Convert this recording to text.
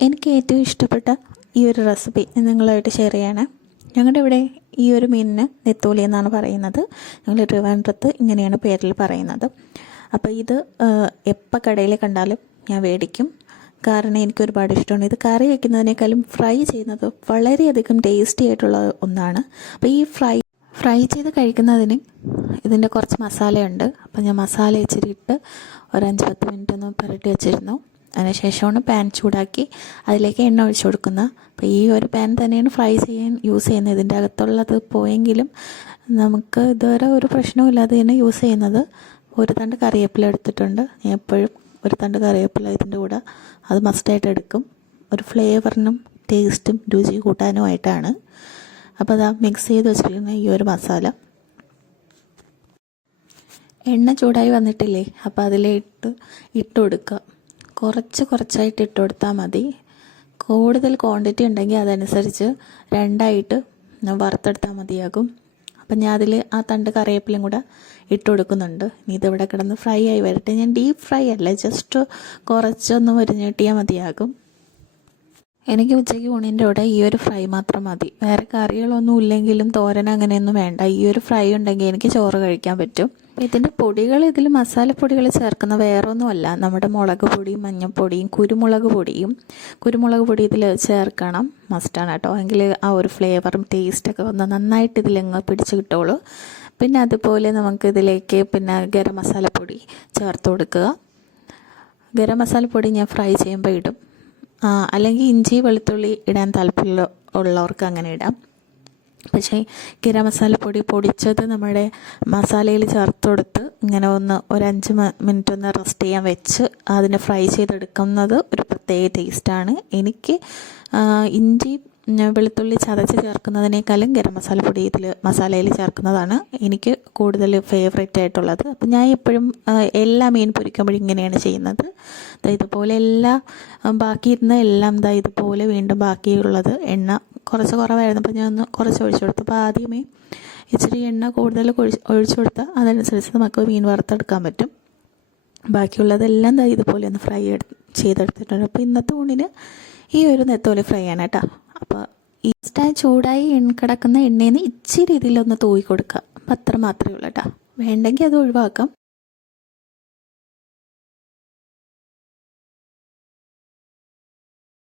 എനിക്ക് ഏറ്റവും ഇഷ്ടപ്പെട്ട ഈ ഒരു റെസിപ്പി നിങ്ങളായിട്ട് ഷെയർ ചെയ്യാണ്. ഞങ്ങളുടെ ഇവിടെ ഈ ഒരു മീനിന് നെത്തോലി എന്നാണ് പറയുന്നത്. ഞങ്ങൾ ട്രിവാൻഡ്രത്ത് ഇങ്ങനെയാണ് പേരിൽ പറയുന്നത്. അപ്പോൾ ഇത് എപ്പോൾ കടയിൽ കണ്ടാലും ഞാൻ മേടിക്കും കാരണം എനിക്ക് ഒരുപാട് ഇഷ്ടമാണ്. ഇത് കറി വയ്ക്കുന്നതിനേക്കാളും ഫ്രൈ ചെയ്യുന്നത് വളരെയധികം ടേസ്റ്റി ആയിട്ടുള്ള ഒന്നാണ്. അപ്പോൾ ഈ ഫ്രൈ ഫ്രൈ ചെയ്ത് കഴിക്കുന്നതിന് ഇതിന്റെ കുറച്ച് മസാലയുണ്ട്. അപ്പോൾ ഞാൻ മസാല ഇച്ചിരി ഇട്ട് ഒരു അഞ്ച് പത്ത് മിനിറ്റ് ഒന്ന് പുരട്ടി വെച്ചിരുന്നു. അതിനുശേഷമാണ് പാൻ ചൂടാക്കി അതിലേക്ക് എണ്ണ ഒഴിച്ചു കൊടുക്കുന്നത്. അപ്പോൾ ഈ ഒരു പാൻ തന്നെയാണ് ഫ്രൈ ചെയ്യാൻ യൂസ് ചെയ്യുന്നത്. ഇതിന്റെ അകത്തുള്ളത് പോയെങ്കിലും നമുക്ക് ഇതുവരെ ഒരു പ്രശ്നവുമില്ലാതെ തന്നെ യൂസ് ചെയ്യുന്നത്. ഒരു തണ്ട് കറിവേപ്പില എടുത്തിട്ടുണ്ട്. എപ്പോഴും ഒരു തണ്ട് കറിവേപ്പില ഇതിന്റെ കൂടെ അത് മസ്റ്റായിട്ട് എടുക്കും. ഒരു ഫ്ലേവറിനും ടേസ്റ്റും രുചി കൂട്ടാനുമായിട്ടാണ്. അപ്പോൾ അതാ മിക്സ് ചെയ്ത് വെച്ചിരിക്കുന്ന ഈ ഒരു മസാല. എണ്ണ ചൂടായി വന്നിട്ടില്ലേ? അപ്പോൾ അതിലിട്ട് ഇട്ട് കൊടുക്കുക. കുറച്ച് കുറച്ചായിട്ട് ഇട്ട് കൊടുത്താൽ മതി. കൂടുതൽ ക്വാണ്ടിറ്റി ഉണ്ടെങ്കിൽ അതനുസരിച്ച് രണ്ടായിട്ട് വറുത്തെടുത്താൽ മതിയാകും. അപ്പം ഞാൻ അതിൽ ആ തണ്ട് കറിവേപ്പിലും കൂടെ ഇട്ട് കൊടുക്കുന്നുണ്ട്. ഇനി ഇതിവിടെ കിടന്ന് ഫ്രൈ ആയി വരട്ടെ. ഞാൻ ഡീപ്പ് ഫ്രൈ അല്ല ജസ്റ്റ് കുറച്ചൊന്ന് മുരിഞ്ഞിട്ടിയാൽ മതിയാകും. എനിക്ക് ഉച്ചയ്ക്ക് ഊണിന്റെ കൂടെ ഈ ഒരു ഫ്രൈ മാത്രം മതി. വേറെ കറികളൊന്നും ഇല്ലെങ്കിലും തോരൻ അങ്ങനെയൊന്നും വേണ്ട. ഈ ഒരു ഫ്രൈ ഉണ്ടെങ്കിൽ എനിക്ക് ചോറ് കഴിക്കാൻ പറ്റും. ഇതിന്റെ പൊടികൾ ഇതിൽ മസാലപ്പൊടികൾ ചേർക്കുന്ന വേറെ ഒന്നുമല്ല നമ്മുടെ മുളക് പൊടിയും മഞ്ഞൾപ്പൊടിയും കുരുമുളക് പൊടിയും കുരുമുളക് പൊടി ഇതിൽ ചേർക്കണം. മസ്റ്റാണ് കേട്ടോ. എങ്കിൽ ആ ഒരു ഫ്ലേവറും ടേസ്റ്റൊക്കെ ഒന്ന് നന്നായിട്ട് ഇതിലങ്ങ് പിടിച്ച് കിട്ടുള്ളൂ. പിന്നെ അതുപോലെ നമുക്ക് ഇതിലേക്ക് പിന്നെ ഗരം മസാലപ്പൊടി ചേർത്ത് കൊടുക്കുക. ഗരം മസാലപ്പൊടി ഞാൻ ഫ്രൈ ചെയ്യുമ്പോൾ ഇടും. അല്ലെങ്കിൽ ഇഞ്ചി വെളുത്തുള്ളി ഇടാൻ താല്പര്യം ഉള്ളവർക്ക് അങ്ങനെ ഇടാം. പക്ഷേ ഗരം മസാലപ്പൊടി പൊടിച്ചത് നമ്മുടെ മസാലയിൽ ചേർത്ത് കൊടുത്ത് ഇങ്ങനെ ഒന്ന് ഒരു അഞ്ച് മിനിറ്റ് ഒന്ന് റെസ്റ്റ് ചെയ്യാൻ വെച്ച് അതിനെ ഫ്രൈ ചെയ്തെടുക്കുന്നത് ഒരു പ്രത്യേക ടേസ്റ്റാണ് എനിക്ക് ഇഞ്ചി വെളുത്തുള്ളി ചതച്ച് ചേർക്കുന്നതിനേക്കാളും ഗരം മസാലപ്പൊടി ഇതിൽ മസാലയിൽ ചേർക്കുന്നതാണ് എനിക്ക് കൂടുതൽ ഫേവറേറ്റ് ആയിട്ടുള്ളത്. അപ്പം ഞാൻ എപ്പോഴും എല്ലാ മീൻ പൊരിക്കുമ്പോഴും ഇങ്ങനെയാണ് ചെയ്യുന്നത്. ഇതുപോലെ എല്ലാ ബാക്കിയിരുന്ന എല്ലാം ദാ ഇതുപോലെ വീണ്ടും ബാക്കിയുള്ളത് എണ്ണ കുറച്ച് കുറവായിരുന്നു. അപ്പോൾ ഞാൻ ഒന്ന് കുറച്ച് ഒഴിച്ചു കൊടുത്തു. അപ്പോൾ ആദ്യമേ ഇച്ചിരി എണ്ണ കൂടുതൽ ഒഴിച്ചു കൊടുത്താൽ അതനുസരിച്ച് നമുക്ക് മീൻ വറുത്തെടുക്കാൻ പറ്റും. ബാക്കിയുള്ളതെല്ലാം ദാ ഇതുപോലെ ഒന്ന് ഫ്രൈ ചെയ്തെടുത്തിട്ടുണ്ട്. അപ്പോൾ ഇന്നത്തെ ഊണിന് ഈ ഒരു നെത്തോലി ഫ്രൈ ആണ് കേട്ടോ അപ്പോൾ ഈ ചൂടായി കിടക്കുന്ന എണ്ണയിൽ നിന്ന് ഇച്ചിരി രീതിയിലൊന്ന് തൂയി കൊടുക്കുക അപ്പം അത്ര മാത്രമേ ഉള്ളൂ കേട്ടോ വേണ്ടെങ്കിൽ അത് ഒഴിവാക്കാം.